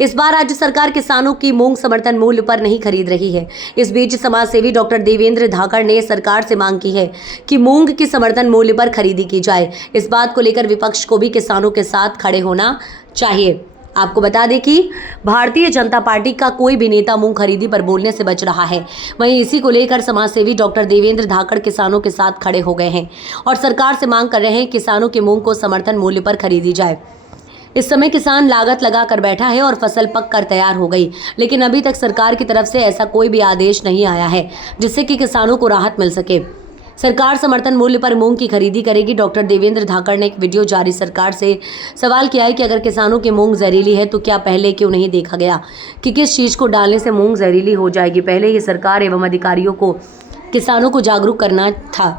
इस बार राज्य सरकार किसानों की मूंग समर्थन मूल्य पर नहीं खरीद रही है। इस बीच समाजसेवी डॉक्टर देवेंद्र धाकड़ ने सरकार से मांग की है कि मूंग की समर्थन मूल्य पर खरीदी की जाए। इस बात को लेकर विपक्ष को भी किसानों के साथ खड़े होना चाहिए। आपको बता दें कि भारतीय जनता पार्टी का कोई भी नेता मूंग खरीदी पर बोलने से बच रहा है। वहीं इसी को लेकर समाजसेवी डॉक्टर देवेंद्र धाकड़ किसानों के साथ खड़े हो गए हैं और सरकार से मांग कर रहे हैं किसानों के मूंग को समर्थन मूल्य पर खरीदी जाए। इस समय किसान लागत लगा कर बैठा है और फसल पक कर तैयार हो गई, लेकिन अभी तक सरकार की तरफ से ऐसा कोई भी आदेश नहीं आया है जिससे कि किसानों को राहत मिल सके। सरकार समर्थन मूल्य पर मूंग की खरीदी करेगी। डॉक्टर देवेंद्र धाकड़ ने एक वीडियो जारी सरकार से सवाल किया है कि अगर किसानों की मूंग जहरीली है तो क्या पहले क्यों नहीं देखा गया कि किस चीज़ को डालने से मूंग जहरीली हो जाएगी। पहले ही सरकार एवं अधिकारियों को किसानों को जागरूक करना था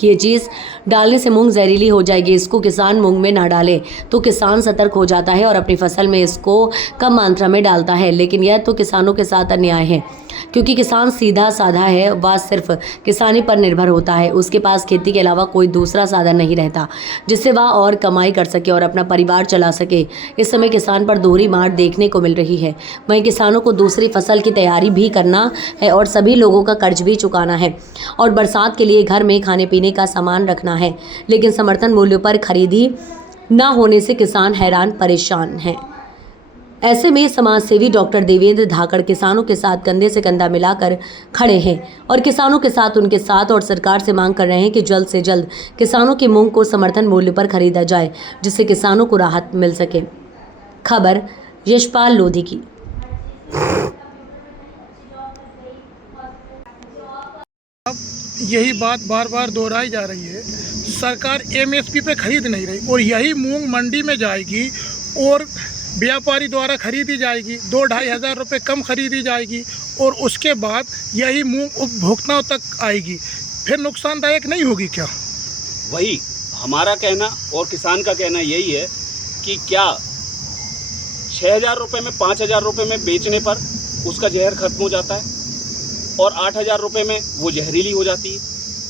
कि ये चीज़ डालने से मूंग जहरीली हो जाएगी, इसको किसान मूंग में ना डाले। तो किसान सतर्क हो जाता है और अपनी फसल में इसको कम मात्रा में डालता है। लेकिन यह तो किसानों के साथ अन्याय है, क्योंकि किसान सीधा साधा है, वह सिर्फ किसानी पर निर्भर होता है। उसके पास खेती के अलावा कोई दूसरा साधन नहीं रहता जिससे वह और कमाई कर सके और अपना परिवार चला सके। इस समय किसान पर दोहरी मार देखने को मिल रही है। वहीं किसानों को दूसरी फसल की तैयारी भी करना है और सभी लोगों का कर्ज भी चुकाना है और बरसात के लिए घर में खाने पीने का सामान रखना है। लेकिन समर्थन मूल्य पर खरीदी न होने से किसान हैरान परेशान हैं। ऐसे में समाजसेवी डॉक्टर देवेंद्र धाकड़ किसानों के साथ कंधे से कंधा मिलाकर खड़े हैं और किसानों के साथ उनके साथ और सरकार से मांग कर रहे हैं कि जल्द से जल्द किसानों की मूंग को समर्थन मूल्य पर खरीदा जाए, जिससे किसानों को राहत मिल सके। खबर यशपाल लोधी की। यही बात बार बार दोहराई जा रही है। सरकार एमएसपी पे खरीद नहीं रही और यही मूंग मंडी में जाएगी और व्यापारी द्वारा खरीदी जाएगी, 2-2.5 हज़ार रुपये कम खरीदी जाएगी और उसके बाद यही मूंग उपभोक्ताओं तक आएगी। फिर नुकसानदायक नहीं होगी क्या? वही हमारा कहना और किसान का कहना यही है कि क्या 6,000 रुपये में 5,000 रुपये में बेचने पर उसका जहर खत्म हो जाता है और 8,000 रुपये में वो जहरीली हो जाती है,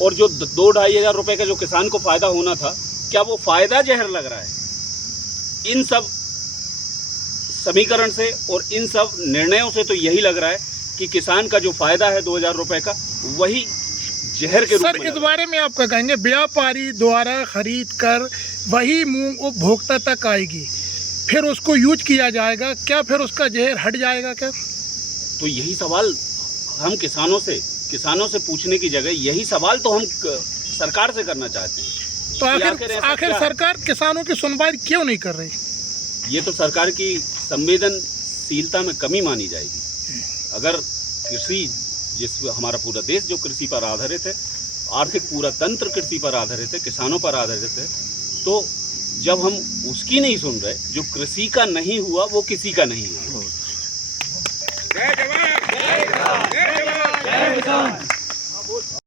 और जो 2-2.5 हज़ार रुपये का जो किसान को फ़ायदा होना था, क्या वो फ़ायदा जहर लग रहा है? इन सब समीकरण से और इन सब निर्णयों से तो यही लग रहा है कि किसान का जो फ़ायदा है 2,000 रुपये का, वही जहर के रूप में। सर, इस बारे में आप क्या कहेंगे? व्यापारी द्वारा खरीद कर वही मूंग उपभोक्ता तक आएगी, फिर उसको यूज किया जाएगा, क्या फिर उसका जहर हट जाएगा क्या? तो यही सवाल हम किसानों से पूछने की जगह यही सवाल तो हम सरकार से करना चाहते हैं। तो आखिर सरकार किसानों की सुनवाई क्यों नहीं कर रही? ये तो सरकार की संवेदनशीलता में कमी मानी जाएगी। अगर कृषि, हमारा पूरा देश जो कृषि पर आधारित है, आर्थिक पूरा तंत्र कृषि पर आधारित है, किसानों पर आधारित है, तो जब हम उसकी नहीं सुन रहे, जो कृषि का नहीं हुआ वो किसी का नहीं हुआ। जय जवान, जय किसान।